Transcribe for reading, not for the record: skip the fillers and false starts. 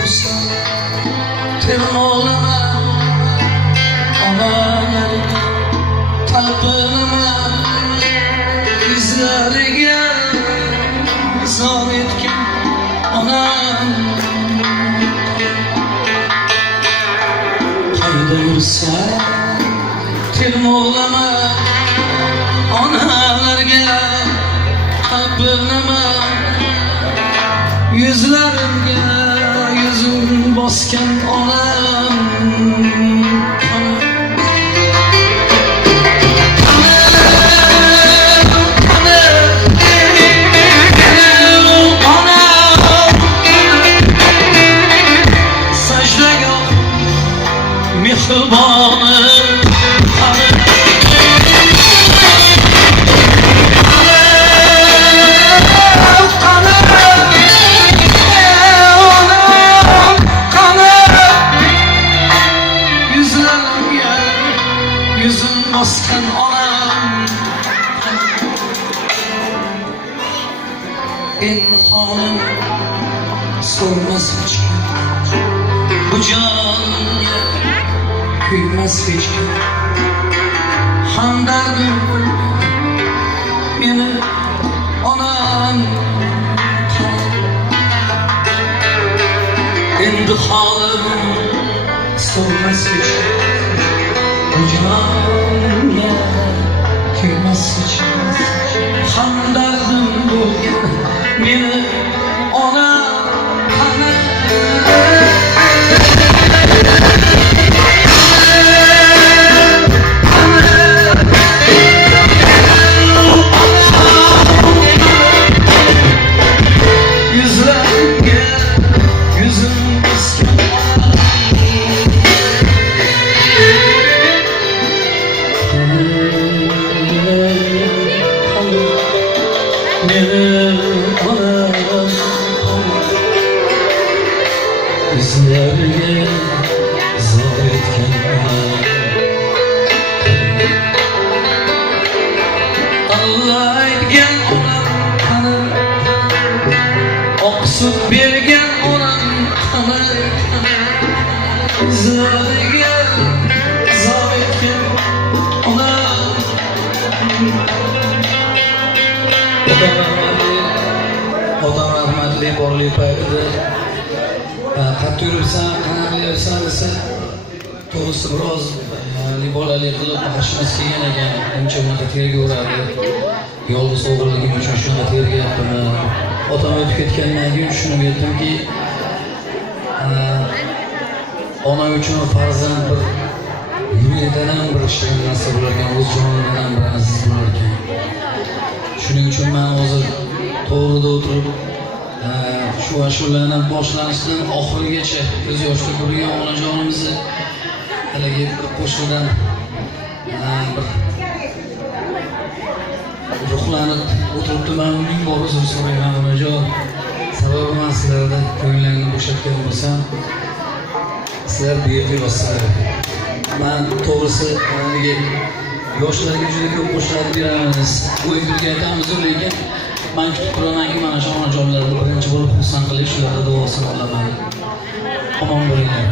yursan Telin oğlama Analar kalbinime Yüzleriga zor etkin Anam Qayda yursan Telin oğlama Onalarga kalbinime Yüzlerimga yüzün bosgan onam Sajdaga mehriboni yüzün bosgan onam endi holim so'rmas hech kim bu jonga kuymas hech kim hamdardim meni onam endi holim so'rmas hech kim bu jonga kuymas hech kim hamdardim bo'lgan meni onam yüzlerimga yüzüm bosgan Yüzlerine zor etken Allah aytgan onam qani oqsut bergan onam qani Yüzleriga zor etken onam Otam rahmatli borli payti Qattiq yuribsan, qanaqa desa to'g'risi biroz bolalik qilib hashamas kelgan ekan. Uncha bunaqa tergaveradi. Yolg'iz o'g'illigim uchun shunaqa tergayapman. Otam o'tib ketgandan keyin tushunib yetdimki, ona uchun farzand bir yuridan ham bir shirin narsa bo'lar ekan, o'z jonidan ham bir aziz bo'lar ekan. Shuning uchun men hozir to'g'rida o'tirib shu ashulalarni boshlanishidan oxirigacha ko'z yosh to'kilgan onajonimizni haligi bir qo'shiqdan bir ruhlanib o'tiribdiman. Ming bor uzr so'rayman onajon. Sababi men sizlarda ko'ngillarni bo'shatgan bo'lsam, sizlar berilib yotsizlar. Men to'g'risi haligi yoshlarga juda ko'p qo'shiqlar beramiz, o'yinlarga aytamiz, lekin men kutib turamanki, mana shu onajonlarni birinchi bo'lib xursand qilish, shularga duosini olaman. Omon bo'linglar.